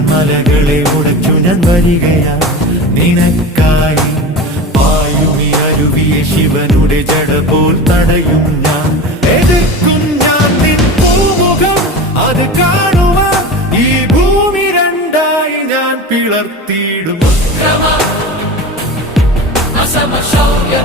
ഞാൻ മലകളെ ഉടച്ചു ഞാൻ വരികയാ നിനക്കായി പായുമി അരുവിയെ ശിവനുടെ ജട പോൽ തടയും ഞാൻ എതിർക്കും ഞാൻ നിൻ പൂമുഖം അത് കാണുവാൻ ഈ ഭൂമി രണ്ടായി ഞാൻ പിളർത്തിയിടും Sama, asama shauya